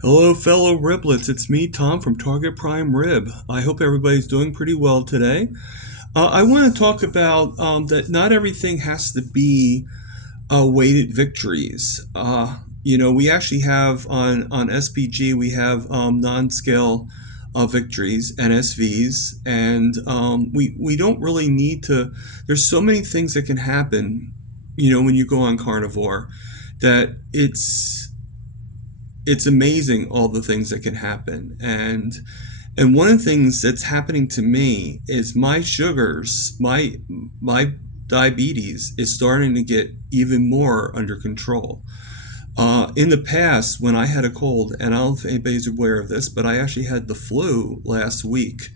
Hello, fellow riblets. It's me, Tom from Target Prime Rib. I hope everybody's doing pretty well today. I want to talk about that not everything has to be weighted victories. We actually have on SPG, we have non-scale victories, NSVs, and we don't really need to. There's so many things that can happen, when you go on carnivore, that it's amazing all the things that can happen. And one of the things that's happening to me is my sugars, my diabetes is starting to get even more under control. In the past, when I had a cold, and I don't know if anybody's aware of this, but I actually had the flu last week,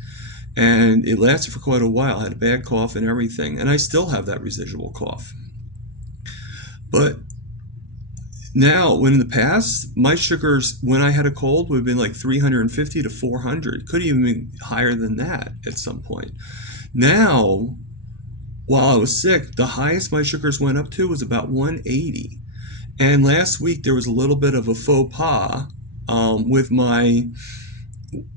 and it lasted for quite a while. I had a bad cough and everything, and I still have that residual cough. But now, when in the past, my sugars, when I had a cold, would have been like 350 to 400. Could even be higher than that at some point. Now, while I was sick, the highest my sugars went up to was about 180. And last week, there was a little bit of a faux pas with my,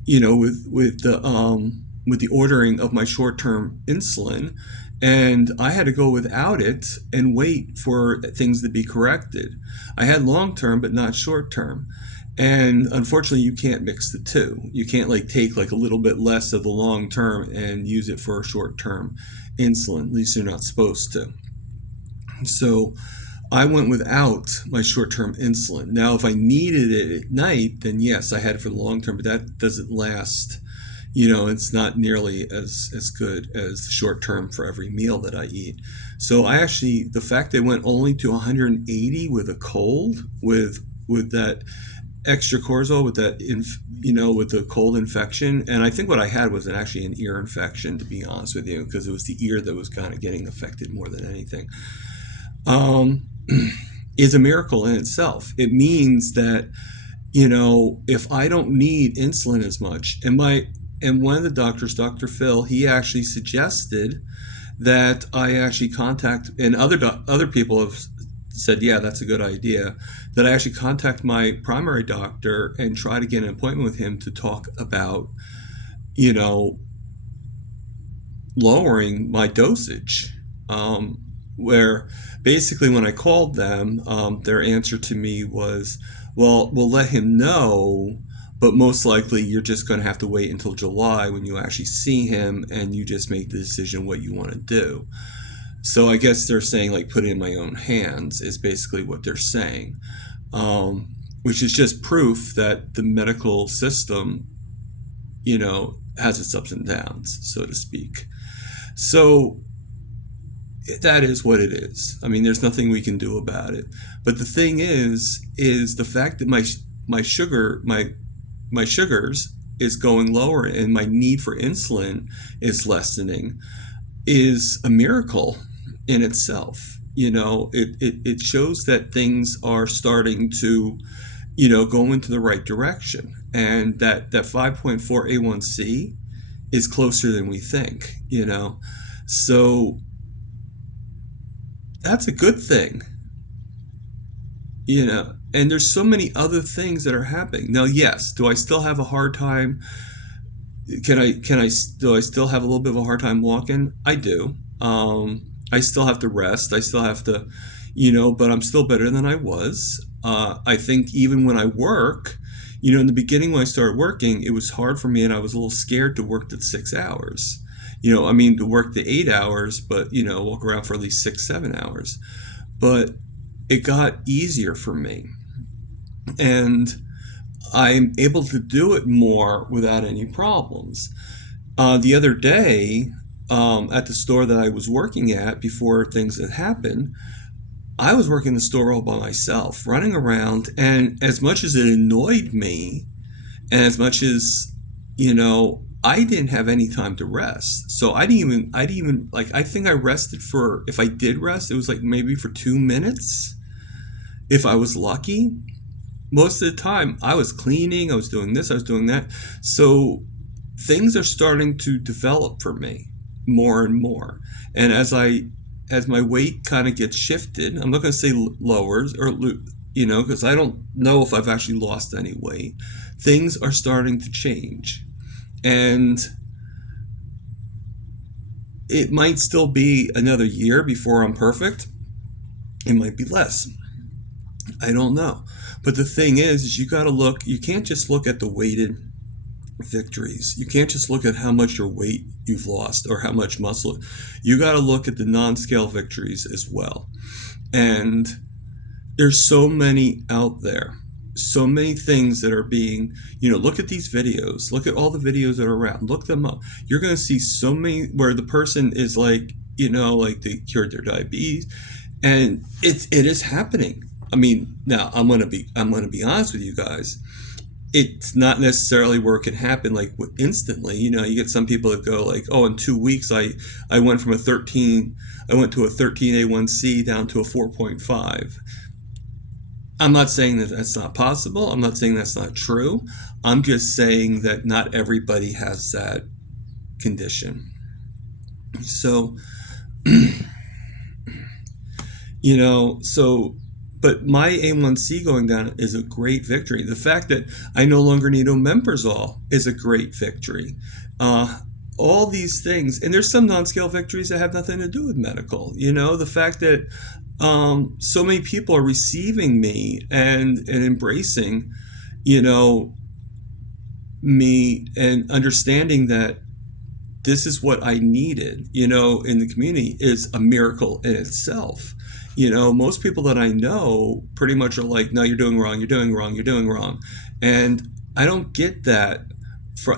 with the ordering of my short-term insulin, and I had to go without it and wait for things to be corrected. I had long term, but not short term. And unfortunately, you can't mix the two. You can't take a little bit less of the long term and use it for a short term insulin. At least you're not supposed to. So I went without my short term insulin. Now, if I needed it at night, then yes, I had it for the long term, but that doesn't last. It's not nearly as good as short term for every meal that I eat. So the fact they went only to 180 with a cold, with that extra cortisol, with that, with the cold infection. And I think what I had was actually an ear infection, to be honest with you, because it was the ear that was kind of getting affected more than anything. Is a miracle in itself. It means that, if I don't need insulin as much, and one of the doctors, Dr. Phil, he actually suggested that I actually contact, and other people have said, yeah, that's a good idea, that I actually contact my primary doctor and try to get an appointment with him to talk about, lowering my dosage. Where basically when I called them, their answer to me was, well, we'll let him know, but most likely you're just going to have to wait until July when you actually see him and you just make the decision what you want to do. So I guess they're saying put it in my own hands is basically what they're saying, which is just proof that the medical system, has its ups and downs, so to speak. So that is what it is. I mean, there's nothing we can do about it. But the thing is the fact that my sugars is going lower and my need for insulin is lessening is a miracle in itself. It shows that things are starting to, go into the right direction, and that 5.4 A1C is closer than we think. So that's a good thing. And there's so many other things that are happening. Now, yes, do I still have a hard time? Do I still have a little bit of a hard time walking? I do. I still have to rest. I still have to, but I'm still better than I was. I think even when I work, in the beginning when I started working, it was hard for me and I was a little scared to work the 6 hours. To work the 8 hours, but, walk around for at least 6, 7 hours. But it got easier for me. And I'm able to do it more without any problems. The other day, at the store that I was working at before things had happened, I was working the store all by myself, running around, and as much as it annoyed me, and as much as, I didn't have any time to rest. So I didn't even, I think I rested if I did rest, it was maybe for 2 minutes, if I was lucky. Most of the time I was cleaning, I was doing this, I was doing that. So things are starting to develop for me more and more. And as my weight kind of gets shifted, I'm not going to say lowers or because I don't know if I've actually lost any weight. Things are starting to change. And it might still be another year before I'm perfect. It might be less. I don't know. But the thing is you got to look, you can't just look at the weighted victories. You can't just look at how much your weight you've lost or how much muscle. You got to look at the non-scale victories as well. And there's so many out there. So many things that are being, look at these videos. Look at all the videos that are around. Look them up. You're going to see so many where the person is like, like they cured their diabetes, and it is happening. I mean, now I'm going to be honest with you guys. It's not necessarily where it can happen like instantly. You get some people that go like, oh, in 2 weeks I went from I went to a 13 A1C down to a 4.5. I'm not saying that that's not possible. I'm not saying that's not true. I'm just saying that not everybody has that condition. So, but my A1C going down is a great victory. The fact that I no longer need omeprazole is a great victory. All these things, and there's some non-scale victories that have nothing to do with medical. The fact that so many people are receiving me and embracing, me, and understanding that this is what I needed, in the community is a miracle in itself. Most people that I know pretty much are like, no, you're doing wrong, you're doing wrong, you're doing wrong. And I don't get that.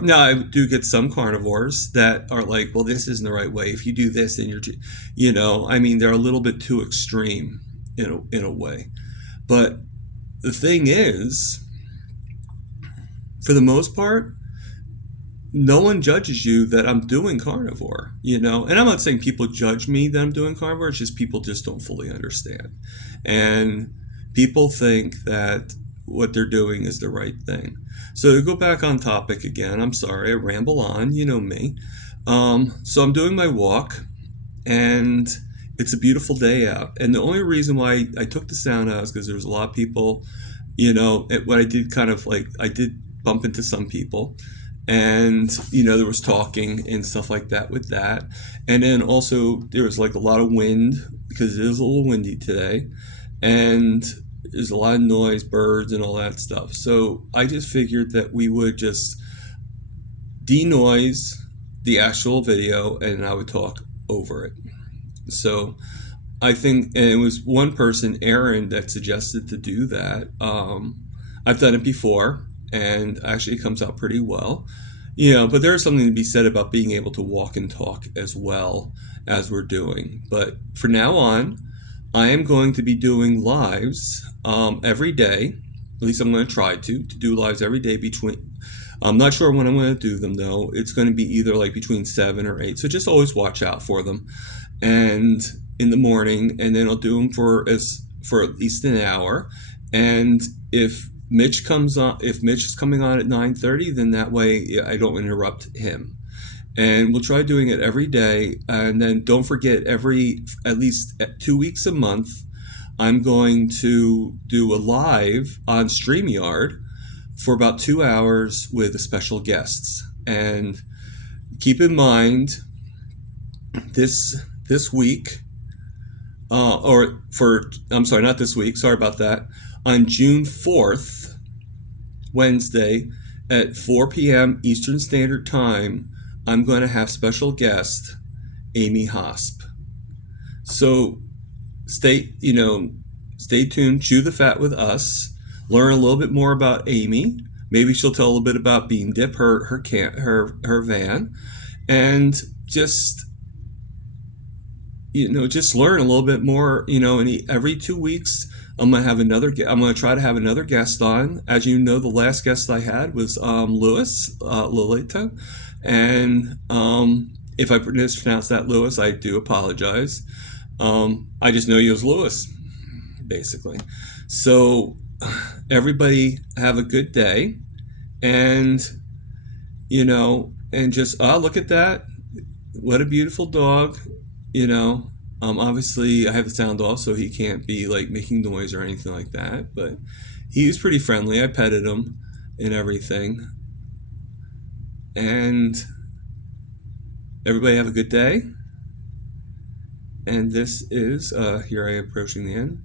Now, I do get some carnivores that are like, well, this isn't the right way. If you do this, then they're a little bit too extreme in a way. But the thing is, for the most part, no one judges you that I'm doing carnivore, and I'm not saying people judge me that I'm doing carnivore. It's just people just don't fully understand. And people think that what they're doing is the right thing. So to go back on topic again, I'm sorry, I ramble on, you know me. So I'm doing my walk, and it's a beautiful day out. And the only reason why I took the sound out is because there was a lot of people, what I did I did bump into some people. And, there was talking and stuff like that with that. And then also there was like a lot of wind because it is a little windy today. And there's a lot of noise, birds and all that stuff. So I just figured that we would just denoise the actual video and I would talk over it. So I think, and it was one person, Aaron, that suggested to do that. I've done it before, and actually it comes out pretty well. But there's something to be said about being able to walk and talk as well as we're doing. But for now on, I am going to be doing lives every day. At least I'm going to try to do lives every day I'm not sure when I'm going to do them, though. It's going to be either like between 7 or 8. So just always watch out for them. And in the morning, and then I'll do them for at least an hour. And if Mitch is coming on at 9:30, then that way I don't interrupt him. And we'll try doing it every day. And then don't forget, at least 2 weeks a month, I'm going to do a live on StreamYard for about 2 hours with special guests. And keep in mind, this week, I'm sorry, not this week, sorry about that. On June 4th, Wednesday, at 4 p.m. Eastern Standard Time, I'm going to have special guest Amy Hosp. So stay tuned, chew the fat with us, learn a little bit more about Amy. Maybe she'll tell a little bit about Bean Dip, her van, and just learn a little bit more. And every 2 weeks, I'm going to try to have another guest on. As you know, the last guest I had was Louis, Lolita. And if I mispronounced that, Louis, I do apologize. I just know you as Louis, basically. So everybody have a good day. And, and just, look at that. What a beautiful dog, Obviously, I have the sound off, so he can't be like making noise or anything like that. But he was pretty friendly. I petted him and everything. And everybody have a good day. And this is here I am approaching the end.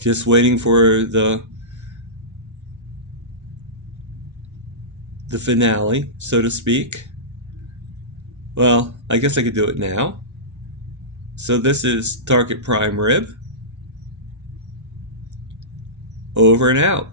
Just waiting for the finale, so to speak. Well, I guess I could do it now. So this is Target Prime Rib. Over and out.